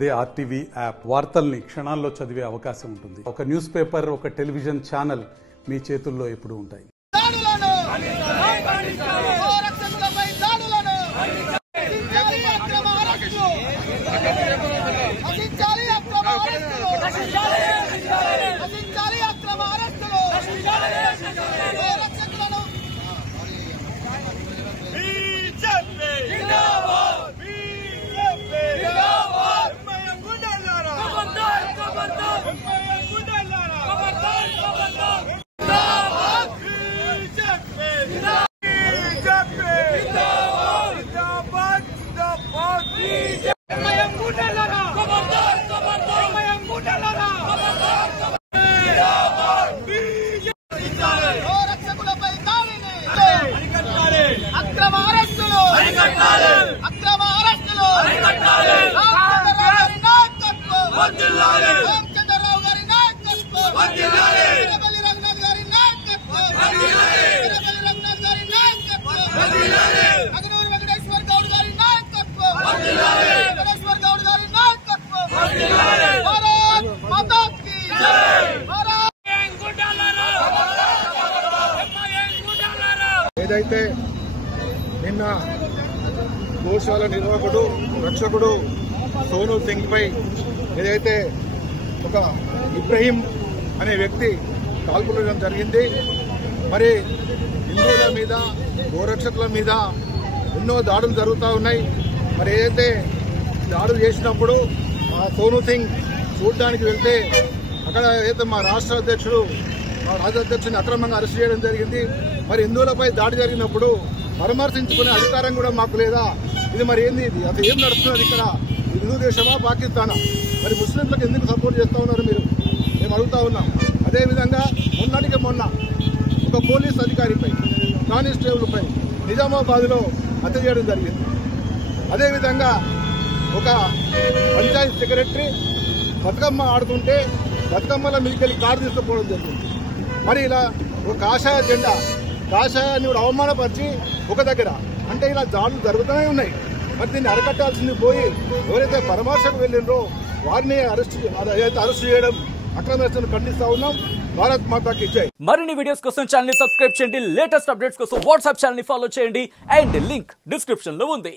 అదే RTV app వార్తల్ని క్షణాల్లో చదివే అవకాశం ఉంటుంది. ఒక న్యూస్ పేపర్, ఒక టెలివిజన్ ఛానల్ మీ చేతుల్లో ఎప్పుడూ ఉంటాయి. ఏదైతే నిన్న గోశాల నిర్వాహకుడు రక్షకుడు సోనూ సింగ్ పై ఏదైతే ఒక ఇబ్రహీం అనే వ్యక్తి కాల్పులడం జరిగింది, మరి హిందువుల మీద గోరక్షకుల మీద ఎన్నో దాడులు జరుగుతూ ఉన్నాయి. మరి ఏదైతే దాడులు చేసినప్పుడు ఆ సోనూ సింగ్ చూడడానికి వెళ్తే అక్కడ ఏదైతే మా రాష్ట్ర అధ్యక్షుడిని అక్రమంగా అరెస్ట్ చేయడం జరిగింది. మరి హిందువులపై దాడి జరిగినప్పుడు పరామర్శించుకునే అధికారం కూడా మాకు లేదా? ఇది మరి ఏంది? ఇది అసలు ఏం నడుస్తున్నది ఇక్కడ? హిందూ దేశమా పాకిస్తానా? మరి ముస్లింలకు ఎందుకు సపోర్ట్ చేస్తూ ఉన్నారు మీరు? మేము అడుగుతా ఉన్నాం. అదేవిధంగా మొన్నటికి మొన్న ఒక పోలీస్ అధికారిపై, కానిస్టేబుల్పై నిజామాబాద్లో హత్య చేయడం జరిగింది. అదేవిధంగా ఒక పంచాయత్ సెక్రటరీ బతుకమ్మ ఆడుతుంటే బతుకమ్మల మీదకెళ్ళి కారు తీసుకుపోవడం జరిగింది. మరి ఇలా ఒక కాషాయ జెండా, కాషాయాన్ని కూడా అవమానపరిచి ఒక దగ్గర అంటే ఇలా దాడులు జరుగుతూనే ఉన్నాయి. మరి దీన్ని అరకట్టాల్సింది పోయి ఎవరైతే పరామర్శకు వెళ్ళినరో వారిని అరెస్ట్ చేయడం అక్రమస్తులను ఖండిస్తా ఉన్నాం. భారత్ మాతాకి జై. మరిన్ని వీడియోస్ కోసం ఛానల్ ని సబ్స్క్రైబ్ చేయండి. లేటెస్ట్ అప్డేట్స్ కోసం వాట్సాప్ ఛానల్ ని ఫాలో చేయండి. అండ్ లింక్ డిస్క్రిప్షన్ లో ఉంది.